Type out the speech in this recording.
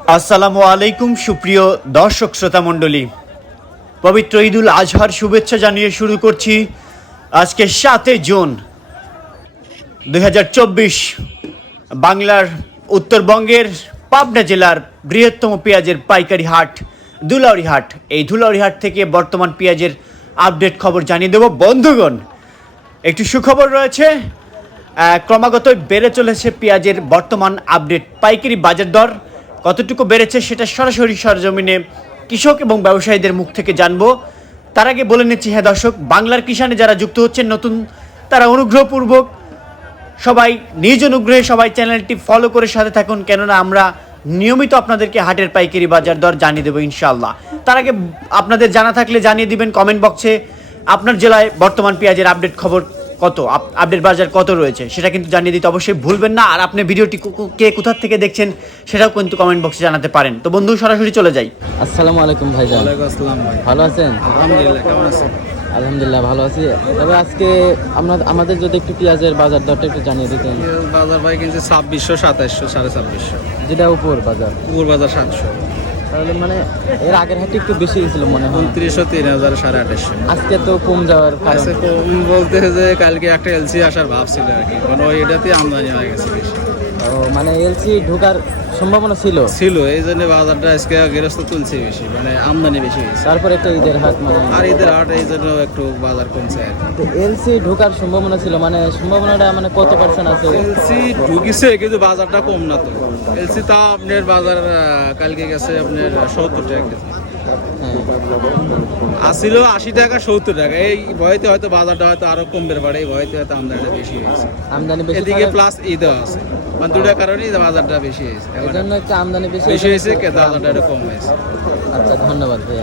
আসসালামু আলাইকুম সুপ্রিয় দর্শক শ্রোতা মণ্ডলী, পবিত্র ঈদুল আজহার শুভেচ্ছা জানিয়ে শুরু করছি আজকে 7 জুন 2024 বাংলার উত্তরবঙ্গের পাবনা জেলার বৃহত্তম পেঁয়াজের পাইকারি হাট ধুলাউড়ি হাট। এই ধুলাউড়ি হাট থেকে বর্তমান পেঁয়াজের আপডেট খবর জানিয়ে দেব। বন্ধুগণ, একটি সুখবর রয়েছে, ক্রমাগত বেড়ে চলেছে পেঁয়াজের বর্তমান আপডেট পাইকারি বাজার দর। কতটুকু বেড়েছে সেটা সরাসরি সরজমিনে কৃষক এবং ব্যবসায়ীদের মুখ থেকে জানবো। তার আগে বলে নিচ্ছি, হ্যাঁ দর্শক, বাংলার কিষানে যারা যুক্ত হচ্ছেন নতুন, তারা অনুগ্রহপূর্বক সবাই নিজ অনুগ্রহে সবাই চ্যানেলটি ফলো করে সাথে থাকুন, কেননা আমরা নিয়মিত আপনাদেরকে হাটের পাইকারি বাজার দর জানিয়ে দেবো ইনশাআল্লাহ। তার আগে আপনাদের জানা থাকলে জানিয়ে দিবেন কমেন্ট বক্সে আপনার জেলায় বর্তমান পেঁয়াজের আপডেট খবর কত, আপডেট বাজার কত রয়েছে সেটা কিন্তু জানিয়ে দিতে অবশ্যই ভুলবেন না। আর আপনি ভিডিওটি কে কোথা থেকে দেখছেন সেটাও কিন্তু কমেন্ট বক্সে জানাতে পারেন। তো বন্ধু, সরাসরি চলে যাই। আসসালামু আলাইকুম ভাইজান। ওয়ালাইকুম আসসালাম ভাই। ভালো আছেন? আলহামদুলিল্লাহ, কেমন আছেন? আলহামদুলিল্লাহ ভালো আছি। তবে আজকে আমাদের যদি একটু পেঁয়াজের বাজার দরটা একটু জানিয়ে দিতেন। বাজার ভাই কিনছে 2600, 2700, 2500। যেটা উপর বাজার, পুকুর বাজার 700, তাহলে মানে এর আগের হাটে একটু বেশি গেছিল মনে হয়। 2900, 3000, 2800। আজকে তো কম যাওয়ার কারণ আচ্ছা, তো বলতে যে কালকে একটা এলসি আসার ভাব ছিল আর কি, মানে ওই এটাতে আমদানি হয়ে গেছে বেশি। ও, মানে এলসি ঢোকার সম্ভাবনা ছিল এই জন্য বাজারটা আজকে গৃহস্থ তুলছে বেশি, মানে আমদানি বেশি হয়েছে। তারপর একটা ঈদের হাট, মানে আর ঈদের হাট এই জন্য একটু বাজার কমছে আর কি। এলসি ঢোকার সম্ভাবনা ছিল, মানে সম্ভাবনাটা মানে কত পার্সেন্ট আছে? এলসি ঢুকিছে কিন্তু বাজারটা কম না তো। এলসি তা আপনার বাজার কালকে গেছে আপনার 70 টাকা কেজি। আসিল 80 টাকা, 70 টাকা। এই ভয়তে হয়তো বাজারটা হয়তো আরো কমবে পারে, এই ভয়তে হয়তো আমদানিটা বেশি হয়েছে। আমদানি বেশি, এদিকে প্লাস ঈদও আছে, মানে দুটার কারণেই বাজারটা বেশি হয়েছে। এই জন্য একটু আমদানি বেশি হয়েছে, ক্রেতা বাজারটা একটু কম হয়েছে। আচ্ছা, ধন্যবাদ ভাইয়া।